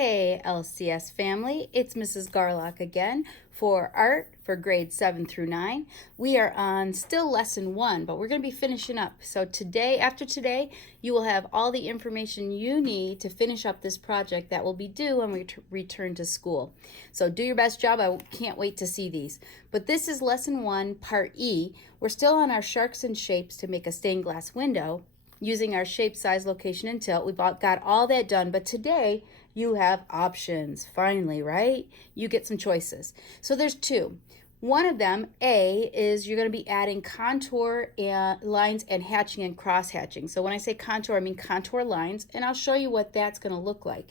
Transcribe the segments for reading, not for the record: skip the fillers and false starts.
Hey LCS family, it's Mrs. Garlock again for art for grades 7 through 9. We are on still lesson 1, but we're going to be finishing up. So today, after today, you will have all the information you need to finish up this project that will be due when we return to school. So do your best job. I can't wait to see these. But this is lesson 1, part E. We're still on our sharks and shapes to make a stained glass window using our shape, size, location, and tilt. We've got all that done, but today you have options, finally, right? You get some choices. So there's 2. One of them, A, is you're going to be adding contour and lines and hatching and cross hatching. So when I say contour, I mean contour lines, and I'll show you what that's going to look like.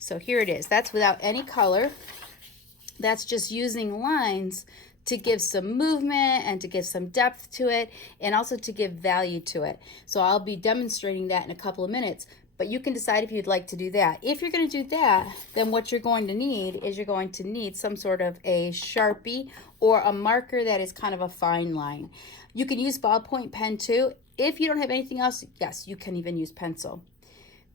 So here it is. That's without any color. That's just using lines to give some movement and to give some depth to it, and also to give value to it. So I'll be demonstrating that in a couple of minutes, but you can decide if you'd like to do that. If you're going to do that, then what you're going to need is you're going to need some sort of a Sharpie or a marker that is kind of a fine line. You can use ballpoint pen too. If you don't have anything else, yes, you can even use pencil.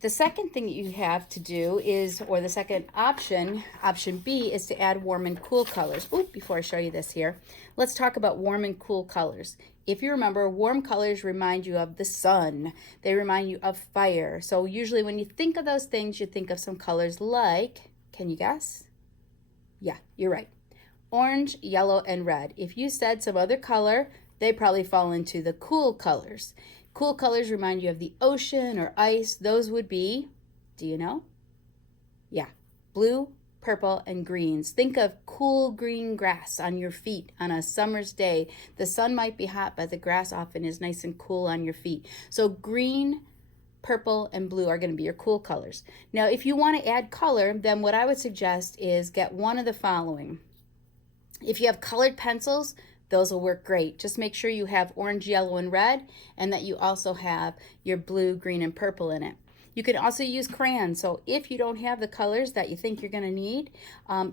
The second thing that you have to do is, or the second option, option B, is to add warm and cool colors. Ooh, before I show you this here, let's talk about warm and cool colors. If you remember, warm colors remind you of the sun. They remind you of fire. So usually when you think of those things, you think of some colors like, can you guess? Yeah, you're right. Orange, yellow, and red. If you said some other color, they probably fall into the cool colors. Cool colors remind you of the ocean or ice. Those would be, do you know? Yeah, blue, purple, and greens. Think of cool green grass on your feet on a summer's day. The sun might be hot, but the grass often is nice and cool on your feet. So green, purple, and blue are going to be your cool colors. Now, if you want to add color, then what I would suggest is get one of the following. If you have colored pencils, those will work great. Just make sure you have orange, yellow, and red, and that you also have your blue, green, and purple in it. You can also use crayons. So if you don't have the colors that you think you're going to need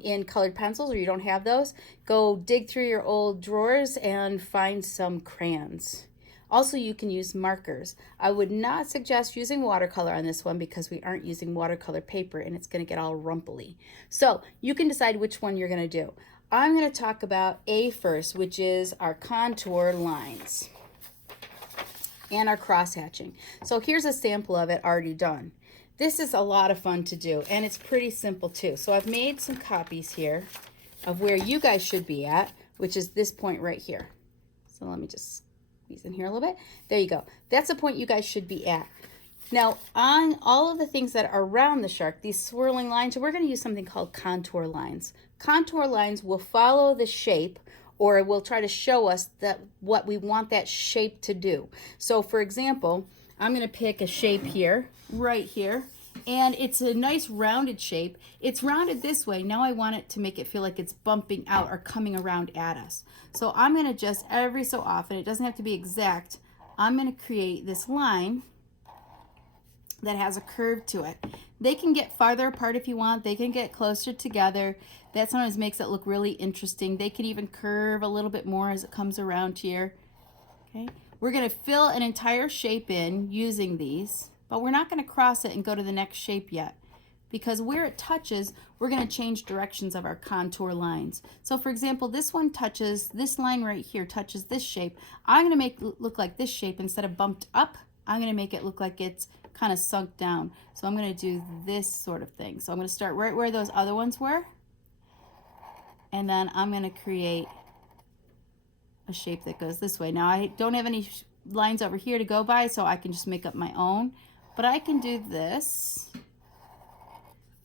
in colored pencils, or you don't have those, go dig through your old drawers and find some crayons. Also, you can use markers. I would not suggest using watercolor on this one because we aren't using watercolor paper and it's going to get all rumply. So you can decide which one you're going to do. I'm going to talk about A first, which is our contour lines and our cross hatching. So here's a sample of it already done. This is a lot of fun to do, and it's pretty simple too. So I've made some copies here of where you guys should be at, which is this point right here. So let me just squeeze in here a little bit. There you go. That's the point you guys should be at. Now, on all of the things that are around the shark, these swirling lines, we're going to use something called contour lines. Contour lines will follow the shape, or will try to show us that what we want that shape to do. So, for example, I'm going to pick a shape here, right here, and it's a nice rounded shape. It's rounded this way. Now I want it to make it feel like it's bumping out or coming around at us. So I'm going to just, every so often, it doesn't have to be exact, I'm going to create this line that has a curve to it. They can get farther apart if you want. They can get closer together. That sometimes makes it look really interesting. They can even curve a little bit more as it comes around here. Okay, we're going to fill an entire shape in using these, but we're not going to cross it and go to the next shape yet, because where it touches, we're going to change directions of our contour lines. So for example, this one touches, this line right here touches this shape. I'm going to make it look like this shape. Instead of bumped up, I'm going to make it look like it's kind of sunk down. So I'm going to do this sort of thing. So I'm going to start right where those other ones were, and then I'm going to create a shape that goes this way. Now I don't have any lines over here to go by, so I can just make up my own, but I can do this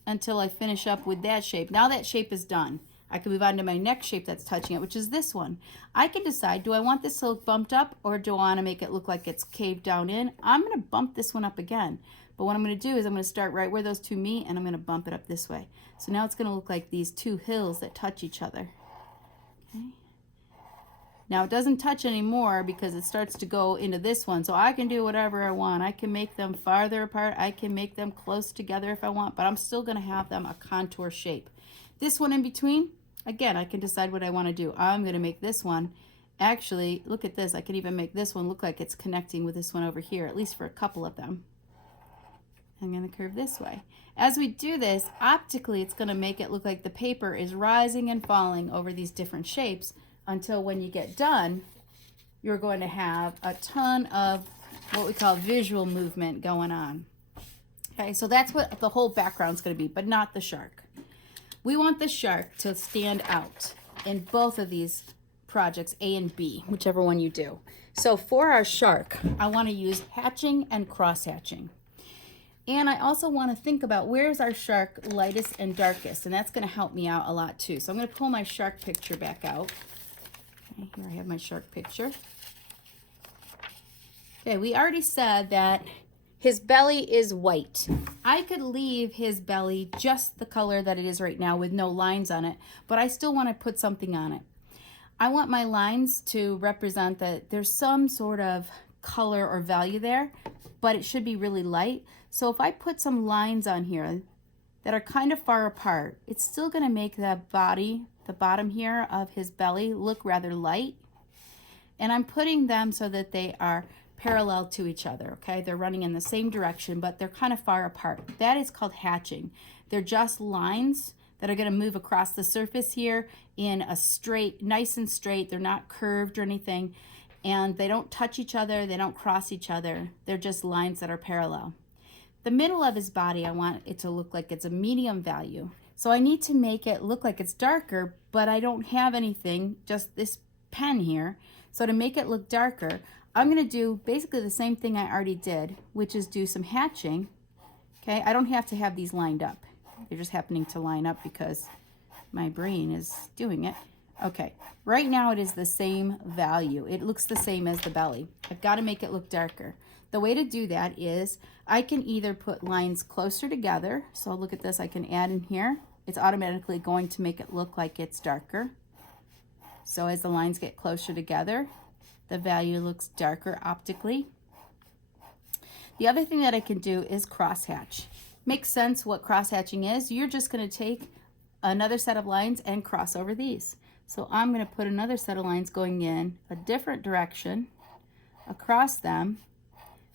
until I finish up with that shape. Now that shape is done. I can move on to my next shape that's touching it, which is this one. I can decide, do I want this to look bumped up, or do I want to make it look like it's caved down in? I'm going to bump this one up again. But what I'm going to do is I'm going to start right where those two meet, and I'm going to bump it up this way. So now it's going to look like these two hills that touch each other. Okay. Now it doesn't touch anymore because it starts to go into this one. So I can do whatever I want. I can make them farther apart. I can make them close together if I want, but I'm still going to have them a contour shape. This one in between, again, I can decide what I want to do. I'm going to make this one, actually, look at this. I can even make this one look like it's connecting with this one over here, at least for a couple of them. I'm going to curve this way. As we do this, optically, it's going to make it look like the paper is rising and falling over these different shapes until when you get done, you're going to have a ton of what we call visual movement going on. Okay, so that's what the whole background's going to be, but not the shark. We want the shark to stand out in both of these projects, A and B, whichever one you do. So for our shark, I want to use hatching and cross hatching. And I also want to think about where's our shark lightest and darkest, and that's going to help me out a lot too. So I'm going to pull my shark picture back out. Okay, here I have my shark picture. Okay, we already said that his belly is white. I could leave his belly just the color that it is right now with no lines on it, but I still want to put something on it. I want my lines to represent that there's some sort of color or value there, but it should be really light. So if I put some lines on here that are kind of far apart, it's still going to make the body, the bottom here of his belly, look rather light. And I'm putting them so that they are parallel to each other, okay? They're running in the same direction, but they're kind of far apart. That is called hatching. They're just lines that are going to move across the surface here in a straight, nice and straight. They're not curved or anything, and they don't touch each other. They don't cross each other. They're just lines that are parallel. The middle of his body, I want it to look like it's a medium value. So I need to make it look like it's darker, but I don't have anything, just this pen here. So to make it look darker, I'm going to do basically the same thing I already did, which is do some hatching. Okay, I don't have to have these lined up. They're just happening to line up because my brain is doing it. Okay, right now it is the same value. It looks the same as the belly. I've got to make it look darker. The way to do that is I can either put lines closer together. So look at this, I can add in here. It's automatically going to make it look like it's darker. So as the lines get closer together, the value looks darker optically. The other thing that I can do is crosshatch. Makes sense what crosshatching is. You're just going to take another set of lines and cross over these. So I'm going to put another set of lines going in a different direction across them.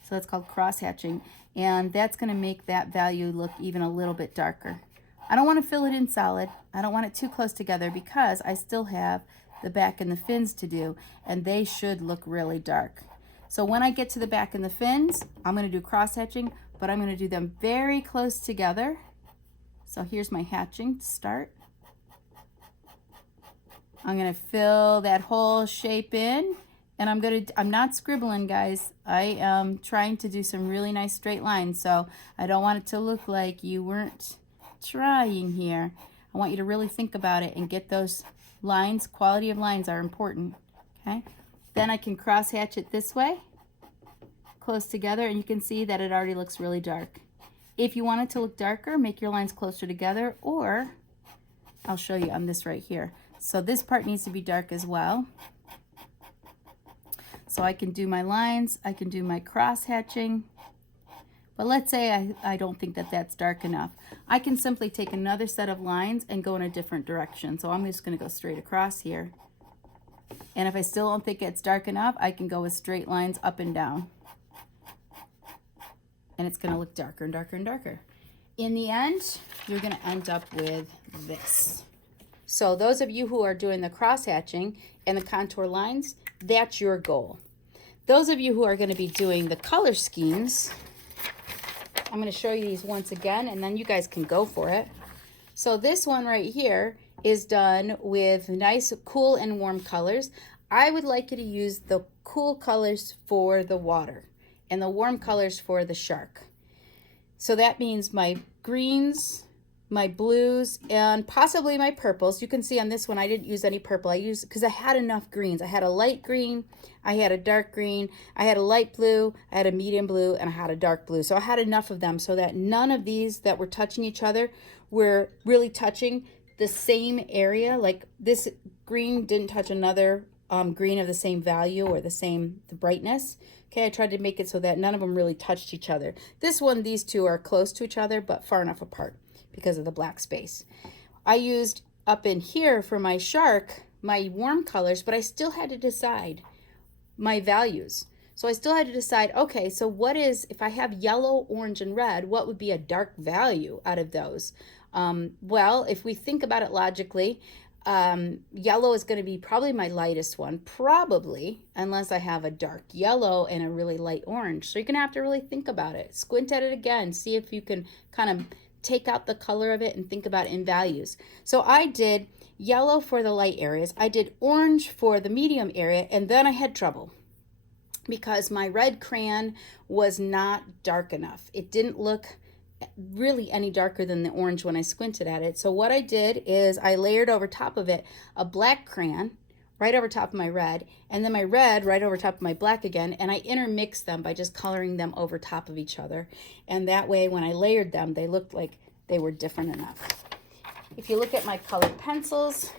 So that's called crosshatching, and that's going to make that value look even a little bit darker. I don't want to fill it in solid. I don't want it too close together because I still have the back and the fins to do, and they should look really dark. So when I get to the back and the fins, I'm going to do cross-hatching, but I'm going to do them very close together. So here's my hatching to start. I'm going to fill that whole shape in, and I'm not scribbling, guys. I am trying to do some really nice straight lines, so I don't want it to look like you weren't trying here. I want you to really think about it and get those lines. Quality of lines are important, okay? Then I can cross hatch it this way, close together, and you can see that it already looks really dark. If you want it to look darker, make your lines closer together, or I'll show you on this right here. So this part needs to be dark as well. So I can do my lines, I can do my cross hatching, but let's say I don't think that that's dark enough. I can simply take another set of lines and go in a different direction. So I'm just going to go straight across here. And if I still don't think it's dark enough, I can go with straight lines up and down. And it's going to look darker and darker and darker. In the end, you're going to end up with this. So those of you who are doing the cross hatching and the contour lines, that's your goal. Those of you who are going to be doing the color schemes, I'm going to show you these once again, and then you guys can go for it. So this one right here is done with nice, cool, and warm colors. I would like you to use the cool colors for the water and the warm colors for the shark. So that means my greens, my blues, and possibly my purples. You can see on this one I didn't use any purple. I used because I had enough greens. I had a light green, I had a dark green, I had a light blue, I had a medium blue, and I had a dark blue. So I had enough of them so that none of these that were touching each other were really touching the same area. Like this green didn't touch another green of the same value or the brightness. Okay, I tried to make it so that none of them really touched each other. This one, these two are close to each other, but far enough apart because of the black space. I used up in here for my shark, my warm colors, but I still had to decide my values. So I still had to decide, okay, so what is, if I have yellow, orange, and red, what would be a dark value out of those? Well, if we think about it logically, yellow is going to be probably my lightest one, probably, unless I have a dark yellow and a really light orange. So you're going to have to really think about it. Squint at it again, see if you can kind of take out the color of it and think about it in values. So I did yellow for the light areas, I did orange for the medium area, and then I had trouble because my red crayon was not dark enough. It didn't look really any darker than the orange when I squinted at it. So what I did is I layered over top of it a black crayon right over top of my red, and then my red right over top of my black again, and I intermixed them by just coloring them over top of each other. And that way when I layered them, they looked like they were different enough. If you look at my colored pencils,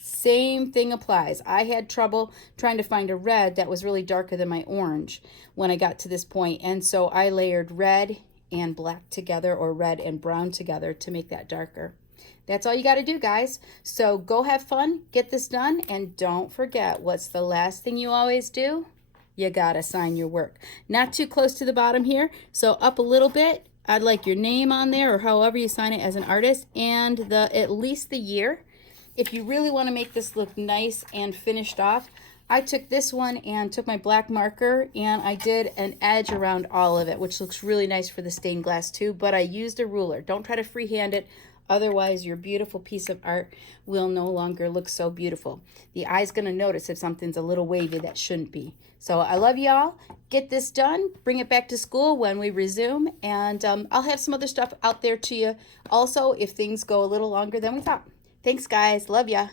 same thing applies. I had trouble trying to find a red that was really darker than my orange when I got to this point, and so I layered red and black together, or red and brown together, to make that darker. That's all you got to do, guys. So go have fun, get this done, and don't forget, what's the last thing you always do? You got to sign your work. Not too close to the bottom here, so up a little bit. I'd like your name on there, or however you sign it as an artist, and at least the year. If you really want to make this look nice and finished off, I took this one and took my black marker and I did an edge around all of it, which looks really nice for the stained glass too, but I used a ruler. Don't try to freehand it, otherwise your beautiful piece of art will no longer look so beautiful. The eye's going to notice if something's a little wavy that shouldn't be. So I love y'all. Get this done, bring it back to school when we resume, and I'll have some other stuff out there to you also if things go a little longer than we thought. Thanks, guys. Love ya.